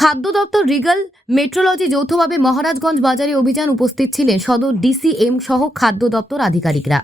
খাদ্য দপ্তর regal metrology যৌথভাবে মহারাজগঞ্জ বাজারে অভিযান উপস্থিত ছিলেন সদর ডিসিএম সহ খাদ্য দপ্তর আধিকারিকরা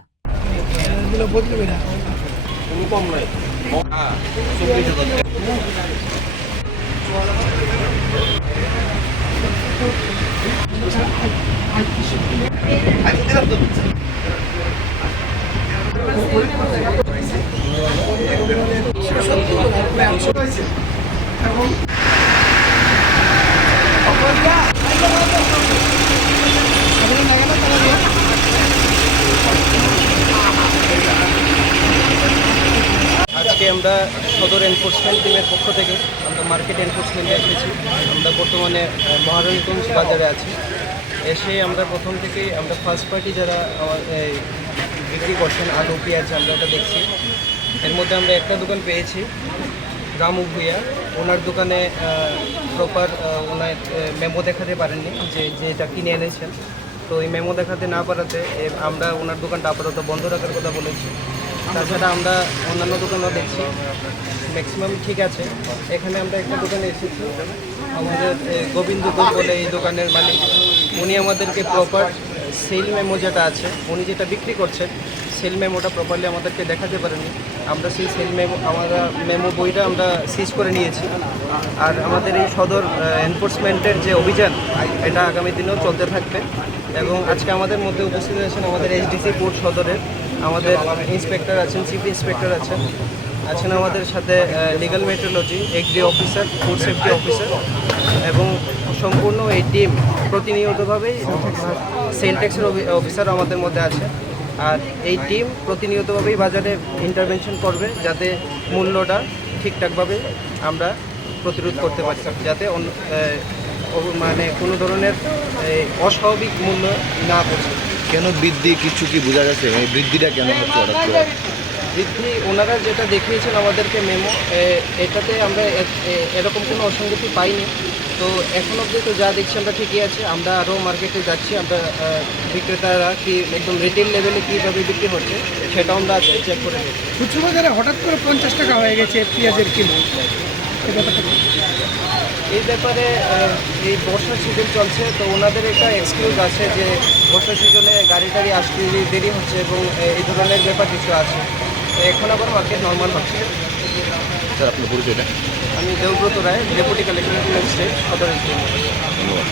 আমরা সদর এনফোর্সমেন্ট টিমের পক্ষ থেকে আমরা মার্কেট এনফোর্সমেন্টে এসেছি। আমরা বর্তমানে আহ, মহারানীগঞ্জ বাজারে আছি। এসে আমরা প্রথম থেকেই আমরা ফার্স্ট পার্টি যারা বিক্রি করছেন আলু পেঁয়াজ আমরা ওটা দেখছি। এর মধ্যে আমরা একটা দোকান পেয়েছি রামু ভুইয়া। ওনার দোকানে প্রপার ওনার মেমো দেখাতে পারেননি যে যেটা কিনে এনেছেন। তো এই মেমো দেখাতে না পারাতে আমরা ওনার দোকানটা আপাতত বন্ধ রাখার কথা বলেছি। তাছাড়া আমরা অন্যান্য দোকানও দেখছি। ম্যাক্সিমাম ঠিক আছে। এখানে আমরা একটা দোকানে এসেছি। আমাদের গোবিন্দ বলে এই দোকানের মালিক। উনি আমাদেরকে প্রপার সেল মেমো যেটা আছে, উনি যেটা বিক্রি করছেন সেল মেমোটা প্রপারলি আমাদেরকে দেখাতে পারেনি। আমরা সেই সেল মেমো আমরা মেমো বইটা আমরা সিজ করে নিয়েছি। আর আমাদের এই সদর এনফোর্সমেন্টের যে অভিযান, এটা আগামী দিনেও চলতে থাকবে। এবং আজকে আমাদের মধ্যে উপস্থিত আছেন আমাদের এইচডিসি কোর্ট সদরের, আমাদের ইন্সপেক্টর আছেন চিফ ইন্সপেক্টর আছেন আছেন আমাদের সাথে legal metrology agri officer food safety officer এবং সম্পূর্ণ এই টিম প্রতিনিয়তভাবেই সেল ট্যাক্সের অফিসার আমাদের মধ্যে আছে। আর এই টিম প্রতিনিয়তভাবেই বাজারে ইন্টারভেনশন করবে যাতে মূল্যটা ঠিকঠাকভাবে আমরা প্রতিরোধ করতে পারি, যাতে মানে কোনো ধরনের অস্বাভাবিক মূল্য না পড়ছে কেন বৃদ্ধি, কিছু কি বোঝা গেছে বৃদ্ধিটা কেন হচ্ছে বৃদ্ধি ওনারা যেটা দেখিয়েছেন আমাদেরকে মেমো এটাতে আমরা এরকম কোনো অসঙ্গতি পাইনি। তো এখন অবধি তো যা দেখছি আমরা ঠিকই আছে আমরা আরও মার্কেটে যাচ্ছি আমরা বিক্রেতারা কি একদম রিটেল লেভেলে কীভাবে বিক্রি হচ্ছে সেটাও আমরা আজকে চেক করে দেখি খুচরো বাজারে হঠাৎ করে পঞ্চাশ টাকা হয়ে গেছে পেঁয়াজের কিলো। এই ব্যাপারে এই বর্ষার সিজন চলছে তো ওনাদের একটা এক্সকিউজ আছে যে বর্ষার সিজনে গাড়ি টাড়ি আসতে দেরি- হচ্ছে এবং এই ধরনের ব্যাপার কিছু আছে। এখন আবার মার্কেট নর্মাল হচ্ছে স্যার আপনার পরিচয়টা? আমি Debabrata Roy deputy collector state SDM ধন্যবাদ।